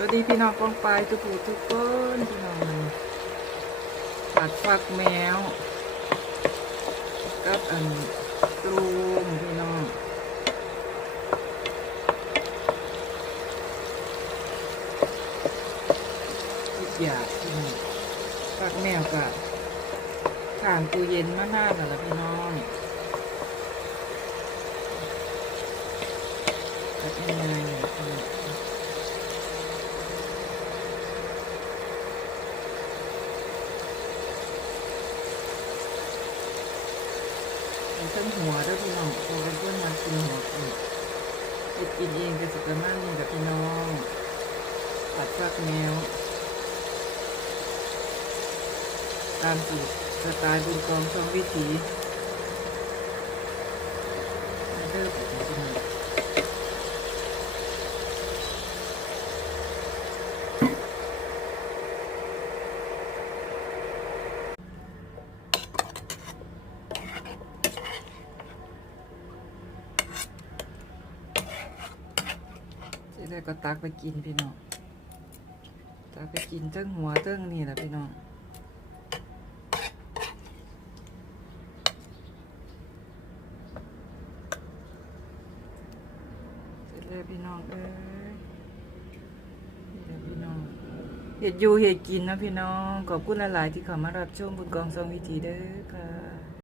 วัสดีพี่น้องกองปลายทุกผู้ทุกคนพี่น้องผัดฟักแมว กับอันกลูมพี่น้องทุกอย่างพี่น้องฟักแมวกับข้างตู้เย็นมานานแล้วล่ะพี่น้องแบบง่าย ๆเลยพี่น้งเป็นหัวด้วยพี่น้องโอเป็นเพื่อนมากินหัวอีกจะกินเองก็จะประมากนี้กับพี่น้องผัดฟักแมวตามสูตรสไตล์บุญกองสองวิถีเริ่ม เสร็จแล้วก็ตักไปกินพี่น้อง ตักไปกินเติ้งหัวเติ้งนี่แหละพี่น้องเสร็จแล้วพี่น้องเอ้ยนี่แหละพี่น้องเห็ดอยู่เห็ดกินนะพี่น้อง ขอบคุณหลาย ๆ ที่เข้ามารับชมบุญกองทรงวิธีเด้อค่ะ